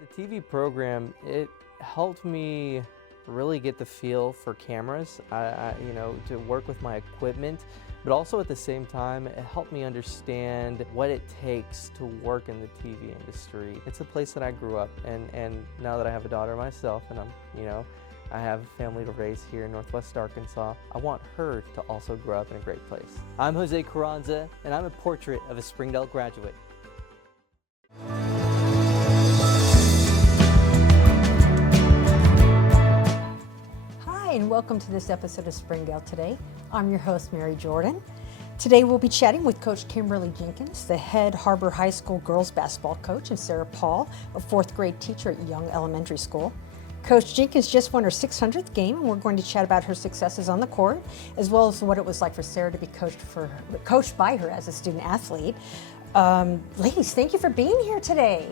The TV program, it helped me really get the feel for cameras, to work with my equipment, but also at the same time, it helped me understand what it takes to work in the TV industry. It's a place that I grew up, and now that I have a daughter myself, and I have a family to raise here in Northwest Arkansas, I want her to also grow up in a great place. I'm Jose Carranza, and I'm a portrait of a Springdale graduate. And welcome to this episode of Springdale Today. I'm your host, Mary Jordan. Today we'll be chatting with Coach Kimberly Jenkins, the head Har-Ber High School girls basketball coach, and Sarah Paul, a fourth grade teacher at Young Elementary School. Coach Jenkins just won her 600th game, and we're going to chat about her successes on the court, as well as what it was like for Sarah to be coached by her as a student athlete. Ladies, thank you for being here today.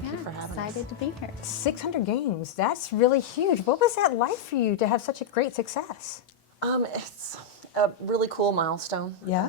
Yeah, excited to be here. 600 games, that's really huge. What was that like for you to have such a great success? It's a really cool milestone. Yeah.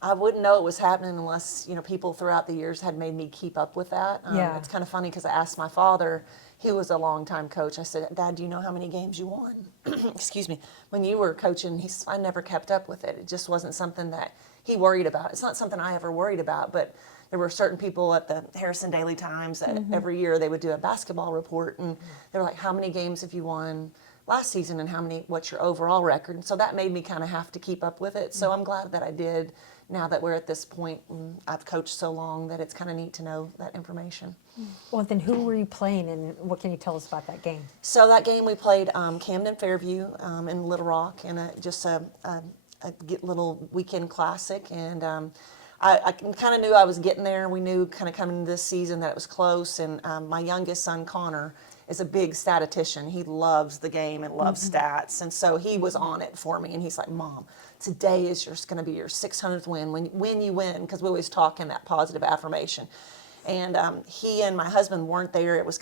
I wouldn't know it was happening unless, people throughout the years had made me keep up with that. Yeah. It's kind of funny because I asked my father, he was a longtime coach. I said, Dad, do you know how many games you won? Excuse me. When you were coaching, he said, I never kept up with it. It just wasn't something that he worried about. It's not something I ever worried about, but there were certain people at the Harrison Daily Times that every year they would do a basketball report, and they were like, how many games have you won last season, and what's your overall record? And so that made me kind of have to keep up with it. So I'm glad that I did, now that we're at this point, and I've coached so long, that it's kind of neat to know that information. Well, then who were you playing, and what can you tell us about that game? So that game we played Camden Fairview in Little Rock, in a little weekend classic, and I kind of knew I was getting there. We knew kind of coming this season that it was close, and my youngest son, Connor, is a big statistician. He loves the game and loves stats, and so he was on it for me, and he's like, Mom, today is going to be your 600th win, when you win, because we always talk in that positive affirmation. And he and my husband weren't there. It was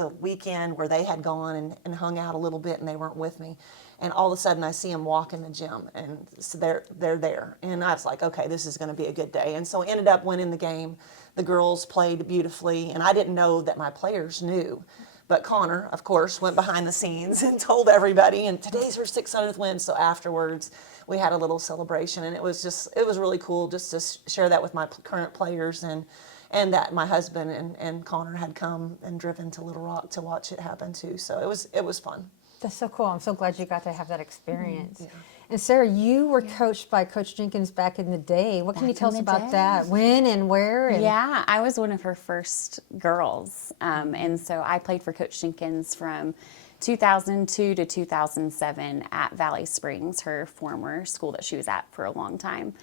a weekend where they had gone and hung out a little bit, and they weren't with me. And all of a sudden I see them walk in the gym, and so they're there. And I was like, okay, this is going to be a good day. And so I ended up winning the game. The girls played beautifully, and I didn't know that my players knew. But Connor, of course, went behind the scenes and told everybody, and today's her 600th win. So afterwards we had a little celebration, and it was really cool just to share that with my current players, and that my husband and Connor had come and driven to Little Rock to watch it happen too. So it was fun. That's so cool. I'm so glad you got to have that experience. Yeah. And Sarah, you were coached by Coach Jenkins back in the day. What can you tell us about that? When and where? Yeah, I was one of her first girls. And so I played for Coach Jenkins from 2002 to 2007 at Valley Springs, her former school that she was at for a long time.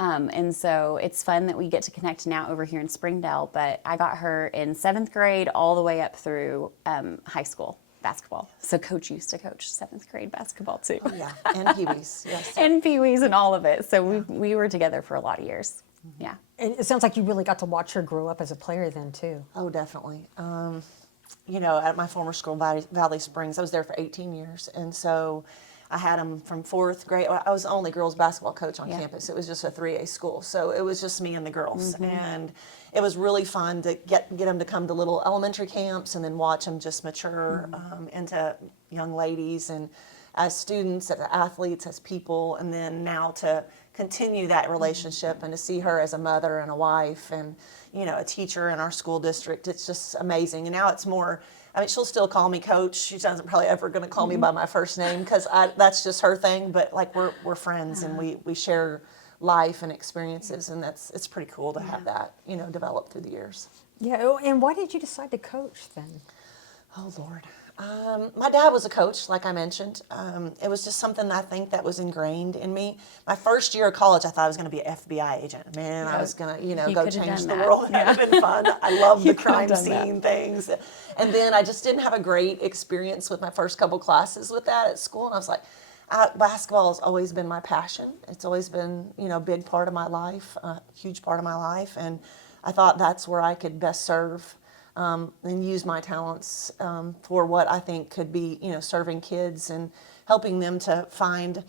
And so it's fun that we get to connect now over here in Springdale, but I got her in 7th grade all the way up through high school basketball. So Coach used to coach 7th grade basketball too. Oh, yeah, and Pee-wees, yes. And Pee-wees and all of it. So we were together for a lot of years. Yeah. And it sounds like you really got to watch her grow up as a player then too. Oh, definitely. At my former school, Valley Springs, I was there for 18 years. And so I had them from 4th grade. I was the only girls basketball coach on campus. It was just a 3A school. So it was just me and the girls. And it was really fun to get them to come to little elementary camps and then watch them just mature into young ladies, and as students, as athletes, as people, and then now to continue that relationship and to see her as a mother and a wife and, a teacher in our school district. It's just amazing. And now it's more, she'll still call me coach. She doesn't probably ever going to call me by my first name because that's just her thing. But like we're friends, and we share life and experiences, and it's pretty cool to have that, develop through the years. Yeah, and why did you decide to coach then? Oh, Lord. My dad was a coach, like I mentioned. It was just something I think that was ingrained in me. My first year of college, I thought I was going to be an FBI agent. Man, I was going to, go change the world. That would have been fun. I love the crime scene things. And then I just didn't have a great experience with my first couple classes with that at school. And I was like, basketball has always been my passion. It's always been, a big part of my life, a huge part of my life. And I thought that's where I could best serve and use my talents for what I think could be, serving kids and helping them to find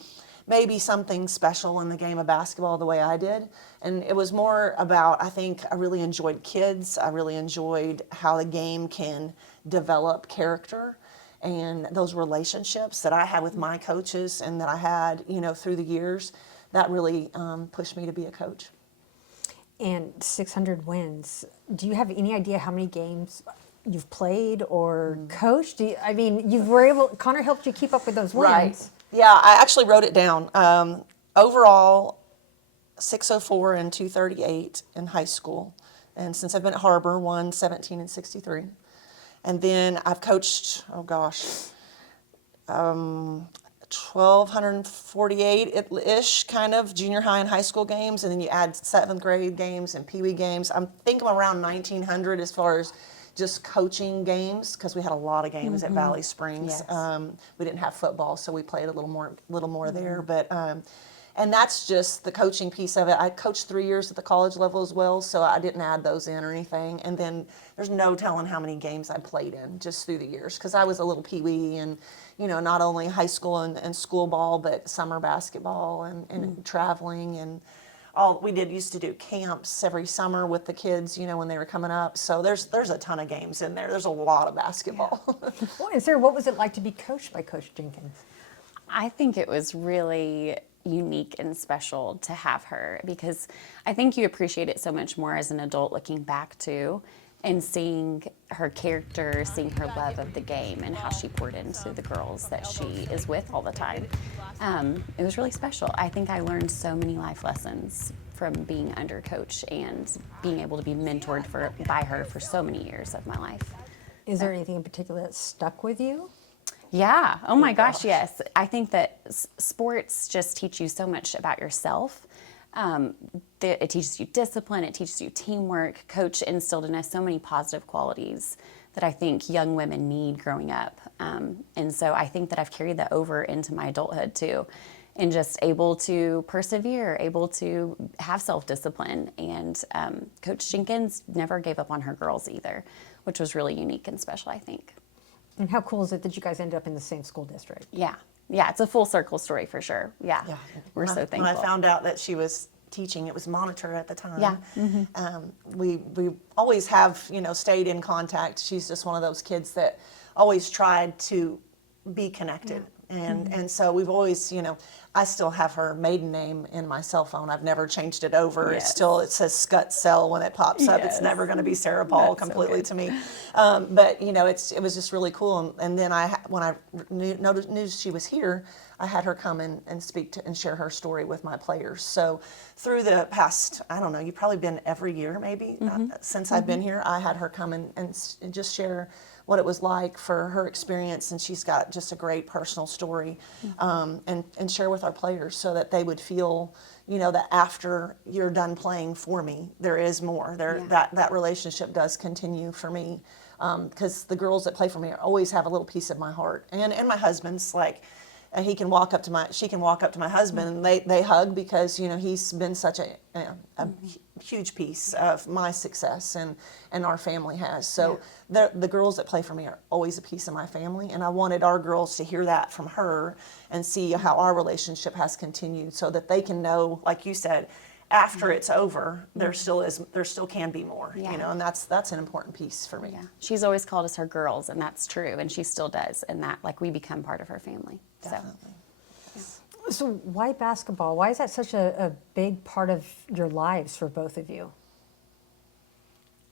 maybe something special in the game of basketball the way I did. And it was more about, I think I really enjoyed kids. I really enjoyed how the game can develop character and those relationships that I had with my coaches and that I had, through the years. That really pushed me to be a coach. And 600 wins. Do you have any idea how many games you've played or coached? Connor helped you keep up with those wins. Right. Yeah, I actually wrote it down. Overall, 604 and 238 in high school. And since I've been at Har-Ber, won 17 and 63. And then I've coached, 1,248-ish kind of junior high and high school games. And then you add 7th grade games and Pee Wee games. I'm thinking around 1,900 as far as just coaching games, because we had a lot of games at Valley Springs. Yes. We didn't have football, so we played a little more there. But and that's just the coaching piece of it. I coached 3 years at the college level as well, so I didn't add those in or anything. And then there's no telling how many games I played in just through the years, because I was a little peewee and, not only high school and school ball, but summer basketball and traveling and all. We used to do camps every summer with the kids, when they were coming up. So there's a ton of games in there. There's a lot of basketball. Well, and Sarah, what was it like to be coached by Coach Jenkins? I think it was really unique and special to have her, because I think you appreciate it so much more as an adult looking back too, and seeing her character, seeing her love of the game and how she poured into the girls that she is with all the time. It was really special. I think I learned so many life lessons from being under Coach and being able to be mentored by her for so many years of my life. Is there anything in particular that stuck with you? Yeah. Oh my gosh, yes. I think that sports just teach you so much about yourself. It teaches you discipline. It teaches you teamwork. Coach instilled in us so many positive qualities that I think young women need growing up. And so I think that I've carried that over into my adulthood too, and just able to persevere, able to have self-discipline. And Coach Jenkins never gave up on her girls either, which was really unique and special, I think. And how cool is it that you guys ended up in the same school district? Yeah. Yeah, it's a full circle story for sure. Yeah. We're so thankful. When I found out that she was teaching, it was Monitor at the time. Yeah. We always have, stayed in contact. She's just one of those kids that always tried to be connected. And so we've always, I still have her maiden name in my cell phone. I've never changed it over. Yes. It says Scott Cell when it pops up. Yes. It's never going to be Sarah Paul That's so completely good. to me. But it was just really cool. And then when I knew she was here, I had her come and speak and share her story with my players. So through the past, I don't know, you've probably been every year maybe since I've been here. I had her come and just share what it was like for her experience, and she's got just a great personal story, and share with our players so that they would feel, that after you're done playing for me, there is more. That relationship does continue for me, because the girls that play for me always have a little piece of my heart, and my husband's like. She can walk up to my husband, and they hug, because he's been such a huge piece of my success, and our family has. So the girls that play for me are always a piece of my family, and I wanted our girls to hear that from her and see how our relationship has continued, so that they can know, like you said, after it's over, there still can be more, and that's an important piece for me. Yeah. She's always called us her girls, and that's true, and she still does, and that we become part of her family. Definitely. So why basketball? Why is that such a big part of your lives for both of you?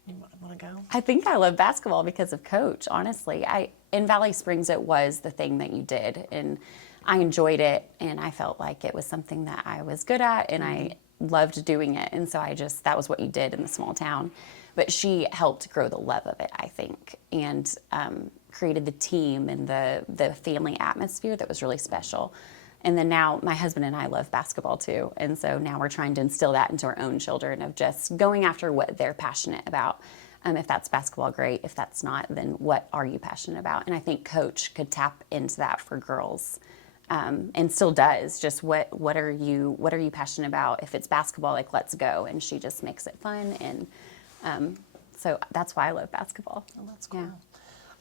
You want to go? I think I love basketball because of Coach, honestly. In Valley Springs, it was the thing that you did, and I enjoyed it, and I felt like it was something that I was good at, and I loved doing it, and so that was what you did in the small town. But she helped grow the love of it, I think, and created the team and the family atmosphere that was really special. And then now my husband and I love basketball too, and so now we're trying to instill that into our own children of just going after what they're passionate about. If that's basketball, great. If that's not, then what are you passionate about? And I think Coach could tap into that for girls. And still does. Just what are you passionate about? If it's basketball, like, let's go. And she just makes it fun, and so that's why I love basketball. Oh, that's cool. Yeah.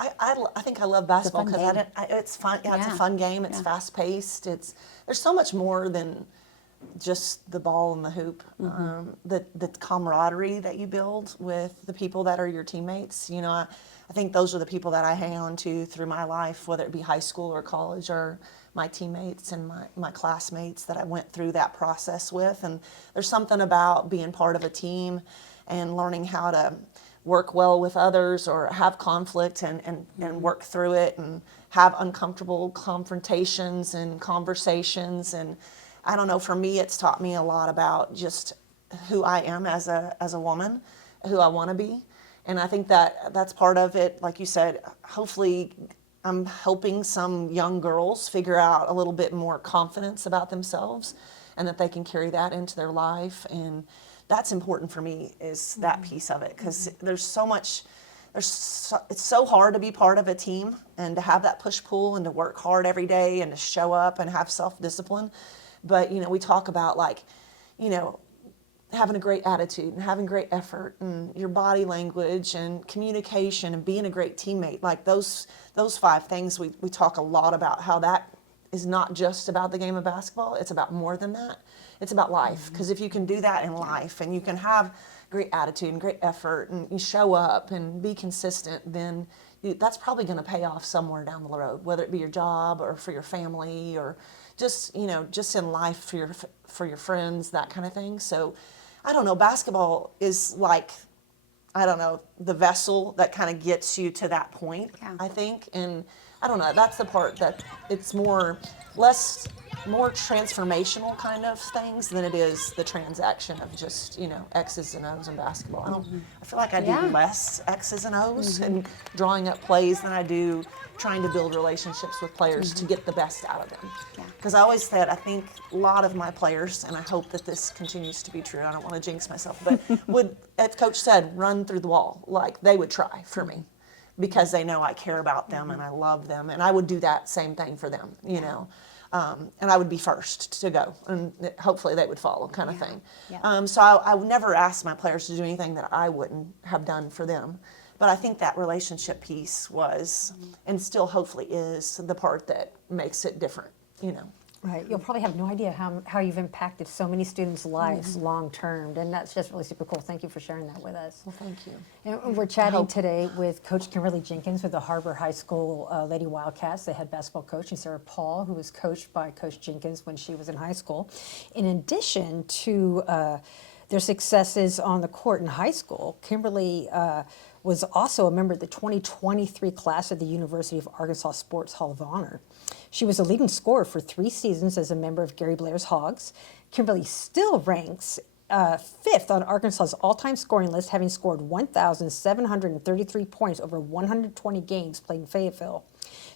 I think I love basketball fun because game. it's fun. Yeah, it's a Yeah. fun game. It's Yeah. fast paced. There's so much more than just the ball and the hoop. The camaraderie that you build with the people that are your teammates. You know, I think those are the people that I hang on to through my life, whether it be high school or college, or my teammates and my classmates that I went through that process with. And there's something about being part of a team and learning how to work well with others or have conflict and work through it and have uncomfortable confrontations and conversations. And I don't know, for me, it's taught me a lot about just who I am as a woman, who I want to be. And I think that's part of it. Like you said, hopefully I'm helping some young girls figure out a little bit more confidence about themselves and that they can carry that into their life. And that's important for me, is that piece of it, because there's so much, it's so hard to be part of a team and to have that push-pull and to work hard every day and to show up and have self-discipline. But, you know, we talk about, like, you know, having a great attitude and having great effort and your body language and communication and being a great teammate. Like those 5 things, we talk a lot about how that is not just about the game of basketball. It's about more than that. It's about life. Because if you can do that in life and you can have great attitude and great effort and you show up and be consistent, then that's probably going to pay off somewhere down the road, whether it be your job or for your family or just, you know, just in life for your friends, that kind of thing. So I don't know, basketball is like, I don't know, the vessel that kind of gets you to that point, I think. And I don't know, that's the part that it's more transformational kind of things than it is the transaction of just, you know, X's and O's in basketball. I feel like I do less X's and O's and drawing up plays than I do trying to build relationships with players to get the best out of them. Because I always said, I think a lot of my players, and I hope that this continues to be true, I don't want to jinx myself, but would, as Coach said, run through the wall. Like, they would try for me because they know I care about them and I love them, and I would do that same thing for them, you know. And I would be first to go, and hopefully they would follow, kind of thing. So I would never ask my players to do anything that I wouldn't have done for them. But I think that relationship piece was, and still hopefully is, the part that makes it different, you know. Right. You'll probably have no idea how you've impacted so many students' lives long term, and that's just really super cool. Thank you for sharing that with us. Well, thank you. And we're chatting today with Coach Kimberly Jenkins with the Har-Ber High School Lady Wildcats, the head basketball coach, and Sarah Paul, who was coached by Coach Jenkins when she was in high school. In addition to their successes on the court in high school, Kimberly was also a member of the 2023 class of the University of Arkansas Sports Hall of Honor. She was a leading scorer for 3 seasons as a member of Gary Blair's Hogs. Kimberly still ranks 5th on Arkansas's all-time scoring list, having scored 1,733 points over 120 games played in Fayetteville.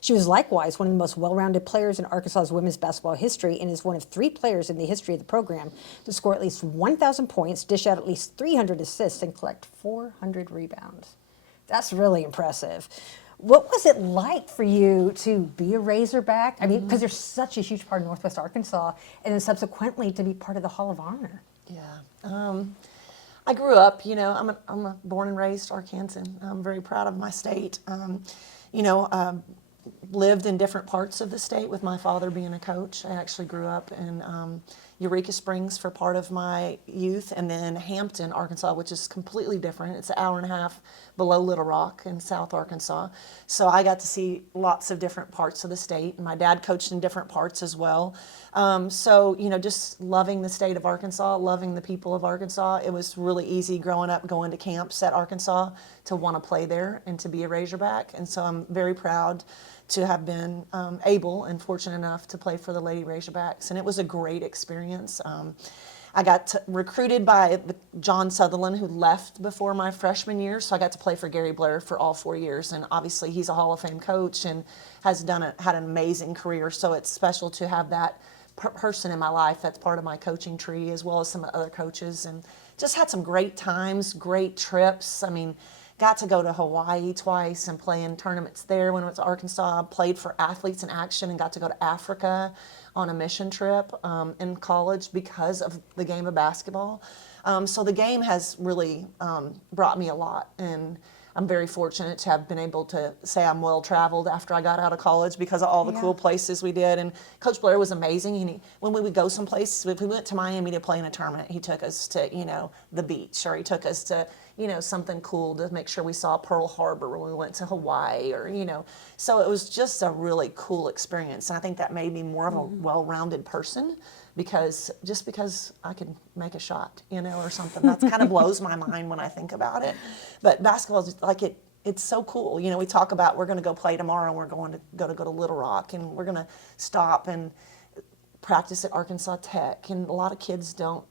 She was likewise one of the most well-rounded players in Arkansas's women's basketball history and is one of 3 players in the history of the program to score at least 1,000 points, dish out at least 300 assists, and collect 400 rebounds. That's really impressive. What was it like for you to be a Razorback? I mean, because you're such a huge part of Northwest Arkansas, and then subsequently to be part of the Hall of Honor. Yeah. I grew up, you know, I'm a born and raised Arkansan. I'm very proud of my state. You know, lived in different parts of the state with my father being a coach. I actually grew up in Eureka Springs for part of my youth, and then Hampton, Arkansas, which is completely different. It's an hour and a half below Little Rock in South Arkansas. So I got to see lots of different parts of the state. My dad coached in different parts as well. So, you know, just loving the state of Arkansas, loving the people of Arkansas. It was really easy growing up, going to camps at Arkansas to want to play there and to be a Razorback. And so I'm very proud to have been able and fortunate enough to play for the Lady Razorbacks, and it was a great experience. I got recruited by John Sutherland, who left before my freshman year, so I got to play for Gary Blair for all 4 years, and obviously he's a Hall of Fame coach and has had an amazing career, so it's special to have that person in my life that's part of my coaching tree, as well as some other coaches, and just had some great times, great trips. I mean, got to go to Hawaii twice and play in tournaments there when I was at Arkansas. Played for Athletes in Action and got to go to Africa on a mission trip in college because of the game of basketball. So the game has really brought me a lot. And I'm very fortunate to have been able to say I'm well traveled after I got out of college because of all the cool places we did. And Coach Blair was amazing. And when we would go someplace, if we went to Miami to play in a tournament, he took us to, the beach, or he took us to, something cool to make sure we saw Pearl Harbor when we went to Hawaii, or, So it was just a really cool experience. And I think that made me more of a well-rounded person because I could make a shot, or something. That kind of blows my mind when I think about it. But basketball is like it's so cool. We talk about we're going to go play tomorrow and we're going to go to Little Rock and we're going to stop and practice at Arkansas Tech. And a lot of kids don't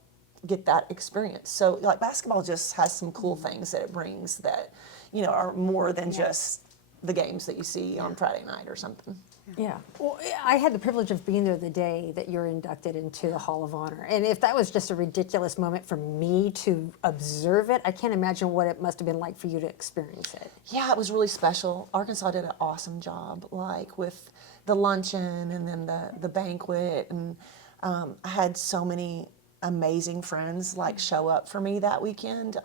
get that experience. So like basketball just has some cool things that it brings that, are more than just the games that you see on Friday night or something. Yeah. Well, I had the privilege of being there the day that you're inducted into the Hall of Honor. And if that was just a ridiculous moment for me to observe it, I can't imagine what it must have been like for you to experience it. Yeah, it was really special. Arkansas did an awesome job, like with the luncheon and then the banquet. And I had so many amazing friends like show up for me that weekend.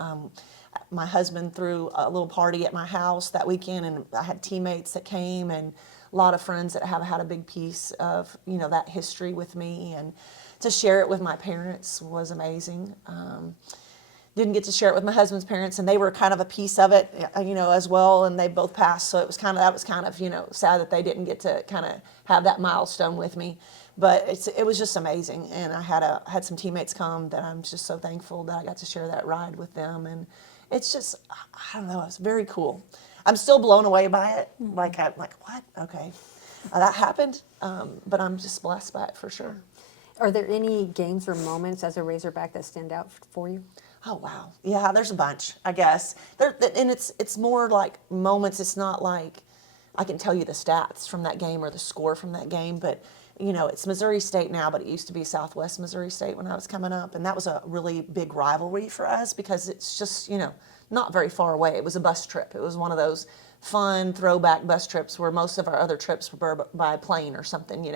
My husband threw a little party at my house that weekend, and I had teammates that came and a lot of friends that have had a big piece of that history with me, and to share it with my parents was amazing. Didn't get to share it with my husband's parents, and they were kind of a piece of it, as well, and they both passed, so that was kind of sad that they didn't get to kind of have that milestone with me. But it was just amazing, and I had some teammates come that I'm just so thankful that I got to share that ride with them, and it's just, I don't know, it's very cool. I'm still blown away by it. Like, I'm like, what? Okay, that happened, but I'm just blessed by it for sure. Are there any games or moments as a Razorback that stand out for you? Oh, wow. Yeah, there's a bunch, I guess. And it's more like moments. It's not like I can tell you the stats from that game or the score from that game, but, it's Missouri State now, but it used to be Southwest Missouri State when I was coming up, and that was a really big rivalry for us because it's just, not very far away. It was a bus trip. It was one of those fun throwback bus trips where most of our other trips were by plane or something,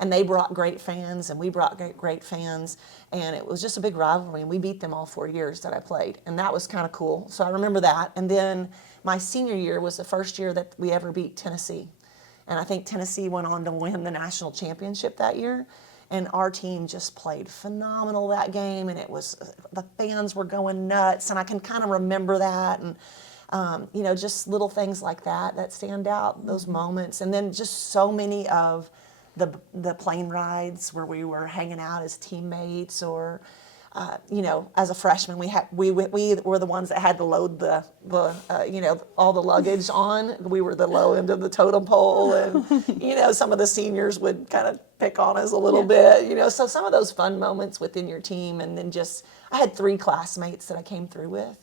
and they brought great fans and we brought great fans, and it was just a big rivalry, and we beat them all 4 years that I played, and that was kind of cool. So I remember that. And then my senior year was the first year that we ever beat Tennessee, and I think Tennessee went on to win the national championship that year. And our team just played phenomenal that game, and the fans were going nuts, and I can kind of remember that, and just little things like that stand out, those moments, and then just so many of the plane rides where we were hanging out as teammates, or as a freshman, we were the ones that had to load the all the luggage on. We were the low end of the totem pole, and some of the seniors would kind of pick on us a little bit, So some of those fun moments within your team, and then I had 3 classmates that I came through with,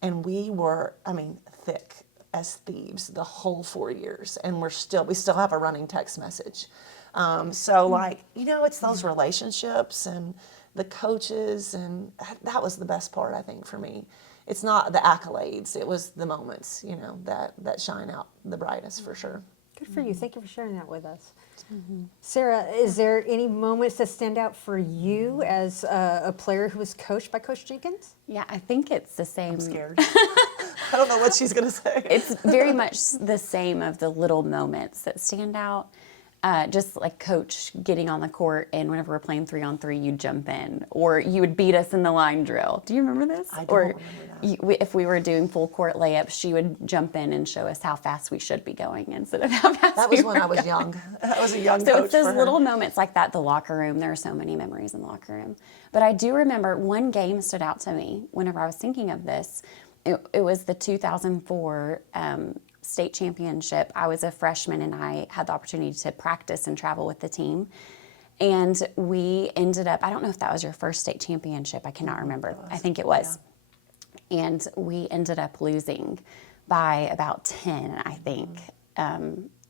and we were, thick as thieves the whole 4 years, and we still have a running text message. It's those relationships and the coaches, and that was the best part, I think, for me. It's not the accolades, it was the moments, that shine out the brightest for sure. Good for you. Thank you for sharing that with us. Sarah, is there any moments that stand out for you as a player who was coached by Coach Jenkins? Yeah, I think it's the same. I'm scared. I don't know what she's going to say. It's very much the same of the little moments that stand out. Just like Coach getting on the court, and whenever we're playing 3-on-3, you'd jump in, or you would beat us in the line drill. Do you remember this? I don't remember that. If we were doing full court layups, she would jump in and show us how fast we should be going instead of how fast That was we when were I was going. young. I was a young coach. So it's those for her. little moments like that, the locker room. There are so many memories in the locker room. But I do remember one game stood out to me whenever I was thinking of this. It was the 2004 state championship. I was a freshman, and I had the opportunity to practice and travel with the team. And we ended up, I don't know if that was your first state championship. I cannot remember. I think it was. Yeah. And we ended up losing by about 10, I think.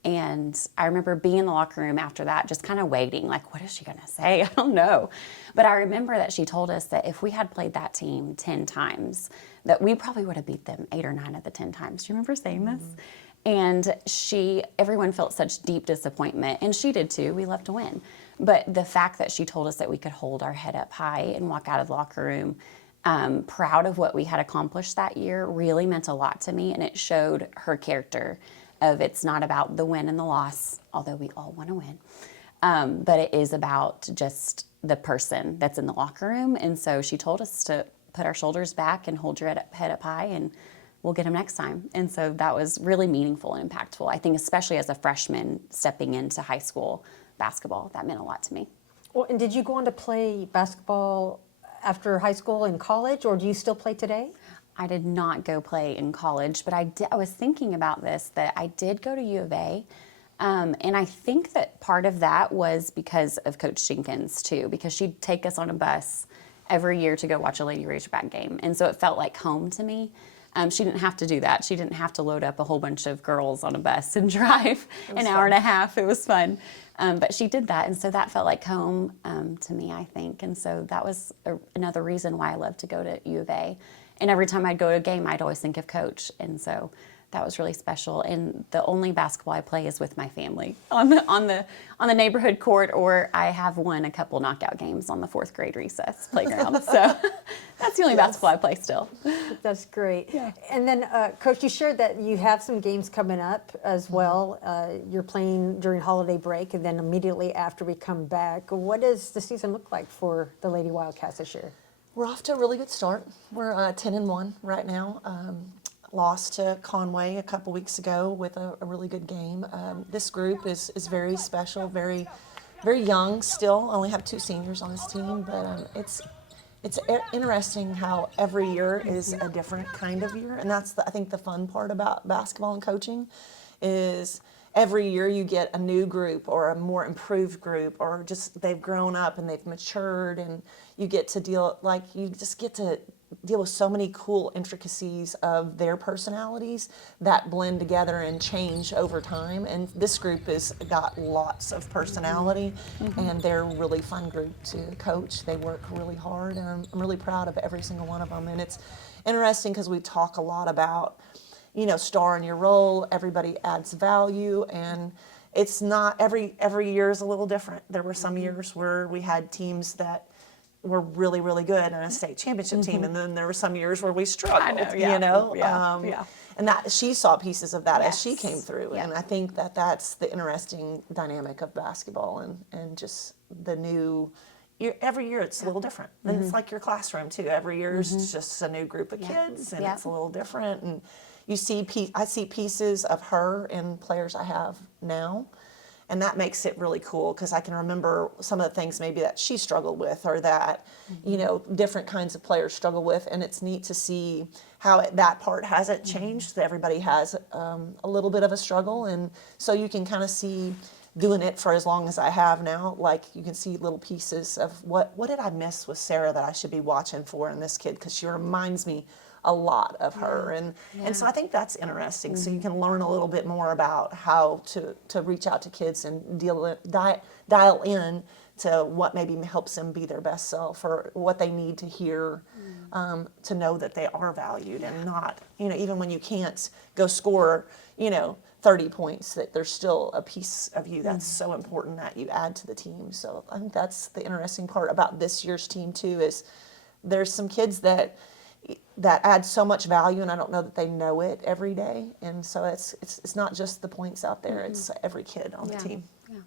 And I remember being in the locker room after that, just kind of waiting, like, what is she going to say? I don't know. But I remember that she told us that if we had played that team 10 times, that we probably would have beat them 8 or 9 of the 10 times. Do you remember saying this? And everyone felt such deep disappointment, and she did too. We love to win. But the fact that she told us that we could hold our head up high and walk out of the locker room, proud of what we had accomplished that year really meant a lot to me, and it showed her character of it's not about the win and the loss, although we all want to win, but it is about just the person that's in the locker room. And so she told us to put our shoulders back and hold your head up high, and we'll get them next time. And so that was really meaningful and impactful. I think especially as a freshman stepping into high school basketball, that meant a lot to me. Well, and did you go on to play basketball after high school and college, or do you still play today? I did not go play in college, but I was thinking about this, that I did go to U of A. And I think that part of that was because of Coach Jenkins too, because she'd take us on a bus every year to go watch a Lady Razorback game. And so it felt like home to me. She didn't have to do that. She didn't have to load up a whole bunch of girls on a bus and drive an hour and a half. It was fun. But she did that. And so that felt like home to me, I think. And so that was another reason why I loved to go to U of A. And every time I'd go to a game, I'd always think of Coach. And so that was really special. And the only basketball I play is with my family on the neighborhood court, or I have won a couple knockout games on the 4th grade recess playground. So that's the only basketball I play still. That's great. Yeah. And then, Coach, you shared that you have some games coming up as well. You're playing during holiday break, and then immediately after we come back. What does the season look like for the Lady Wildcats this year? We're off to a really good start. We're 10-1 right now. Lost to Conway a couple weeks ago with a really good game. This group is very special, very young still. Only have 2 seniors on this team, but it's interesting how every year is a different kind of year, and that's I think the fun part about basketball and coaching is every year you get a new group or a more improved group, or just they've grown up and they've matured, and you get to deal with so many cool intricacies of their personalities that blend together and change over time. And this group has got lots of personality, and they're a really fun group to coach. They work really hard, and I'm really proud of every single one of them. And it's interesting because we talk a lot about, star in your role, everybody adds value, and it's not every year is a little different. There were some years where we had teams that were really, really good and a state championship team, and then there were some years where we struggled, and that she saw pieces of that as she came through, and I think that that's the interesting dynamic of basketball, and just the new. Every year it's a little different, and it's like your classroom too. Every year is just a new group of kids, and it's a little different, and I see pieces of her in players I have now. And that makes it really cool because I can remember some of the things maybe that she struggled with, or that, different kinds of players struggle with. And it's neat to see how that part hasn't changed. That everybody has a little bit of a struggle. And so you can kind of see, doing it for as long as I have now, like you can see little pieces of what did I miss with Sarah that I should be watching for in this kid, because she reminds me a lot of her, and so I think that's interesting. So you can learn a little bit more about how to reach out to kids and dial in to what maybe helps them be their best self, or what they need to hear to know that they are valued, and not, even when you can't go score 30 points, that there's still a piece of you that's so important that you add to the team. So I think that's the interesting part about this year's team too, is there's some kids that add so much value, and I don't know that they know it every day. And so it's not just the points out there; it's every kid on the team. Yeah,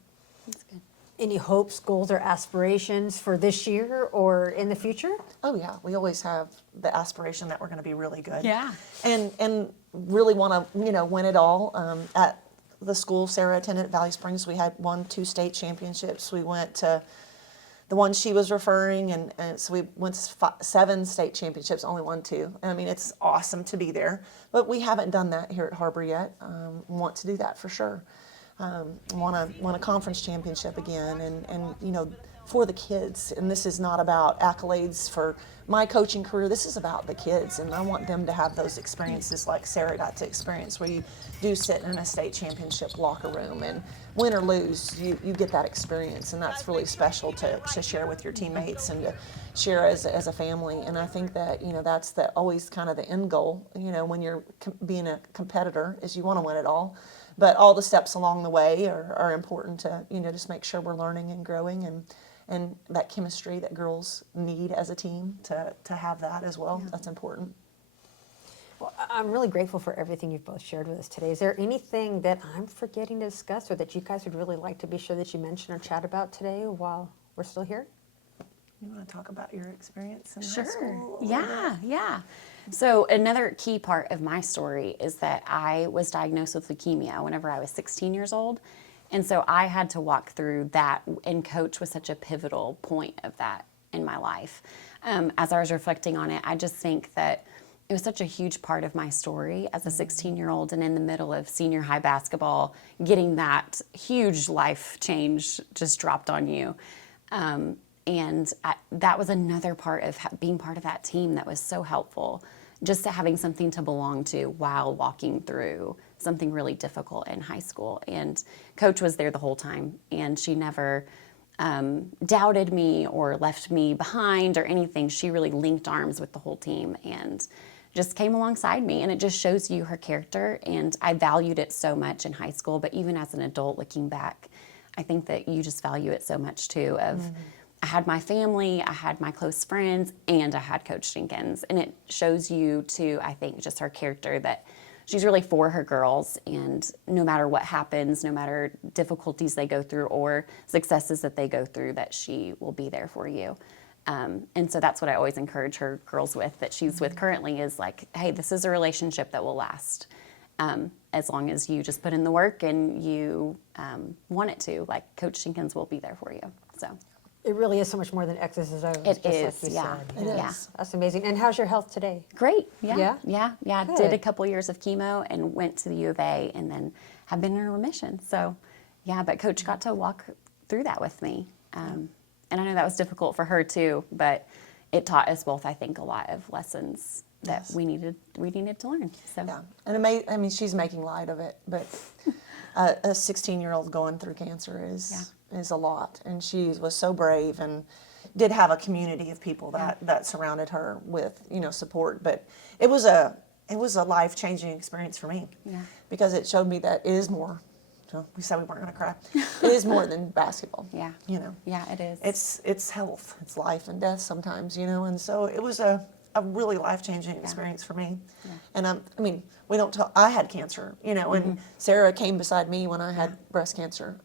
that's good. Any hopes, goals, or aspirations for this year or in the future? Oh yeah, we always have the aspiration that we're going to be really good. Yeah. And really want to win it all. At the school Sarah attended at Valley Springs, we had won 2 state championships. We went to the one she was referring, and so we went to 7 state championships, only won 2. I mean, it's awesome to be there, but we haven't done that here at Har-Ber yet. Want to do that for sure. Want a conference championship again, and for the kids. And this is not about accolades for my coaching career. This is about the kids, and I want them to have those experiences like Sarah got to experience, where you do sit in a state championship locker room, and win or lose, you get that experience, and that's really special to share with your teammates and to share as a family. And I think that that's always kind of the end goal. When you're being a competitor, is you want to win it all, but all the steps along the way are important to just make sure we're learning and growing, and and that chemistry that girls need as a team to have that as well. That's important. Well, I'm really grateful for everything you've both shared with us today. Is there anything that I'm forgetting to discuss or that you guys would really like to be sure that you mention or chat about today while we're still here? You want to talk about your experience in high Sure. school? Yeah. So another key part of my story is that I was diagnosed with leukemia whenever I was 16 years old. And so I had to walk through that, and coach was such a pivotal point of that in my life. As I was reflecting on it, I just think that it was such a huge part of my story as a 16-year-old and in the middle of senior high basketball, getting that huge life change just dropped on you. That was another part of being part of that team that was so helpful, just to having something to belong to while walking through something really difficult in high school. And coach was there the whole time, and she never doubted me or left me behind or anything. She really linked arms with the whole team and just came alongside me, and it just shows you her character. And I valued it so much in high school, but even as an adult looking back, I think that you just value it so much too. I had my family, I had my close friends, and I had Coach Jenkins. And it shows you too, I think, just her character, that she's really for her girls, and no matter what happens, no matter difficulties they go through or successes that they go through, that she will be there for you. And so that's what I always encourage her girls with, that she's with currently, is like, hey, this is a relationship that will last. As long as you just put in the work and you want it to, like Coach Jenkins will be there for you. So It really is so much more than X's and O's. it just is, like you yeah. said. It Yeah. is. That's amazing. And how's your health today? Great. Yeah. Yeah? Did Good. a couple years of chemo and went to the U of A and then have been in remission. So, yeah, but Coach got to walk through that with me. And I know that was difficult for her too, but it taught us both, I think, a lot of lessons that we needed to learn. So Yeah, and she's making light of it, but a 16-year-old going through cancer is a lot, and she was so brave and did have a community of people that surrounded her with support. But it was a life-changing experience for me, because it showed me that it is more. So we said we weren't going to cry. It is more than basketball. Yeah. Yeah, it is. It's health. It's life and death sometimes, and so it was a really life-changing experience for me. And we don't tell, I had cancer, and Sarah came beside me when I had breast cancer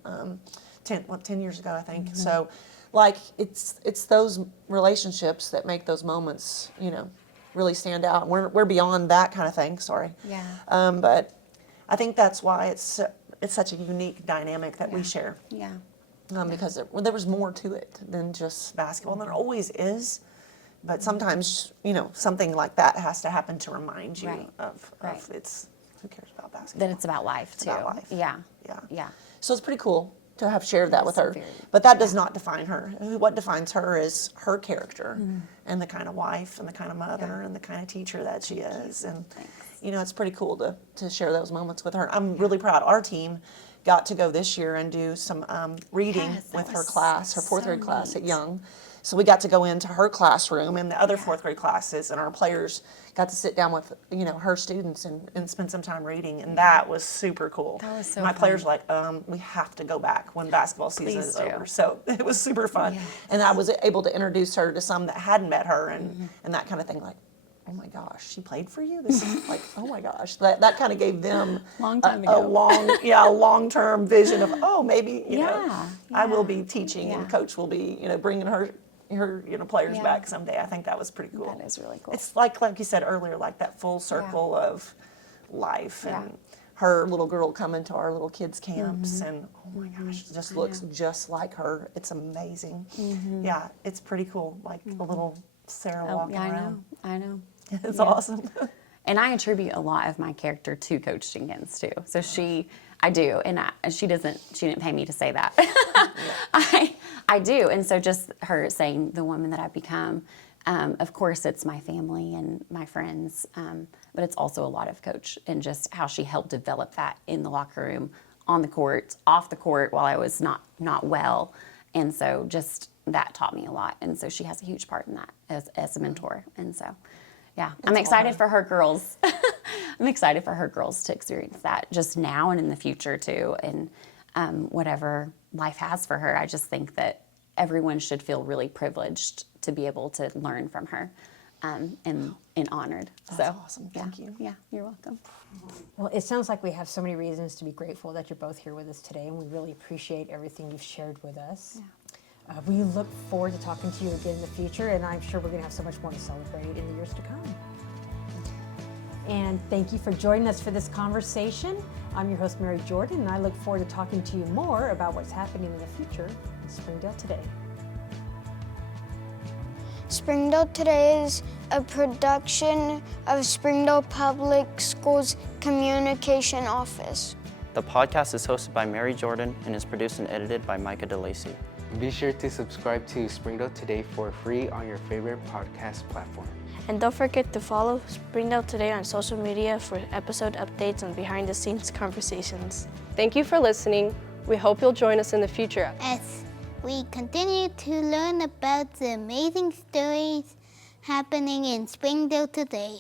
10 years ago, I think. So it's those relationships that make those moments, really stand out. We're beyond that kind of thing, sorry. Yeah. But I think that's why it's such a unique dynamic that we share. Yeah. Because there was more to it than just basketball. And there always is. But sometimes, something like that has to happen to remind you of it's, who cares about basketball? That it's about life too. About life. Yeah. Yeah. Yeah. So it's pretty cool to have shared that with her. very- But that does not define her. What defines her is her character and the kind of wife and the kind of mother and the kind of teacher that she is. And, it's pretty cool to share those moments with her. I'm really proud. Our team got to go this year and do some reading Yes, that with her was class, her fourth so grade class at neat. Young. So we got to go into her classroom and the other fourth grade classes, and our players got to sit down with her students and spend some time reading, and that was super cool. That was so My fun. players were like, we have to go back when basketball season Please is do. over. So it was super fun, Yes. and I was able to introduce her to some that hadn't met her and that kind of thing. Like, oh my gosh, she played for you. This is like, oh my gosh, that kind of gave them Long time a ago. long-term vision of maybe Yeah, I will be teaching Yeah. and Coach will be bringing her players Yeah. back someday. I think that was pretty cool. That is really cool. It's like you said earlier, like that full circle of life Yeah. and her little girl coming to our little kids camps and oh my gosh, it just looks just like her. It's amazing. Yeah, it's pretty cool. Like a little Sarah walking Yeah, around. I know. It's awesome. And I attribute a lot of my character to Coach Jenkins too. So I do, and she didn't pay me to say that. I do, and so just her saying the woman that I've become. Of course, it's my family and my friends, but it's also a lot of Coach and just how she helped develop that in the locker room, on the court, off the court while I was not well, and so just that taught me a lot. And so she has a huge part in that as a mentor, and so. Yeah, I'm excited for her girls. I'm excited for her girls to experience that just now and in the future too, and whatever life has for her. I just think that everyone should feel really privileged to be able to learn from her, and honored. That's awesome. Thank you. Yeah, you're welcome. Well, it sounds like we have so many reasons to be grateful that you're both here with us today, and we really appreciate everything you've shared with us. We look forward to talking to you again in the future, and I'm sure we're going to have so much more to celebrate in the years to come. And thank you for joining us for this conversation. I'm your host, Mary Jordan, and I look forward to talking to you more about what's happening in the future in Springdale Today. Springdale Today is a production of Springdale Public Schools Communication Office. The podcast is hosted by Mary Jordan and is produced and edited by Micah DeLacy. Be sure to subscribe to Springdale Today for free on your favorite podcast platform. And don't forget to follow Springdale Today on social media for episode updates and behind-the-scenes conversations. Thank you for listening. We hope you'll join us in the future as we continue to learn about the amazing stories happening in Springdale today.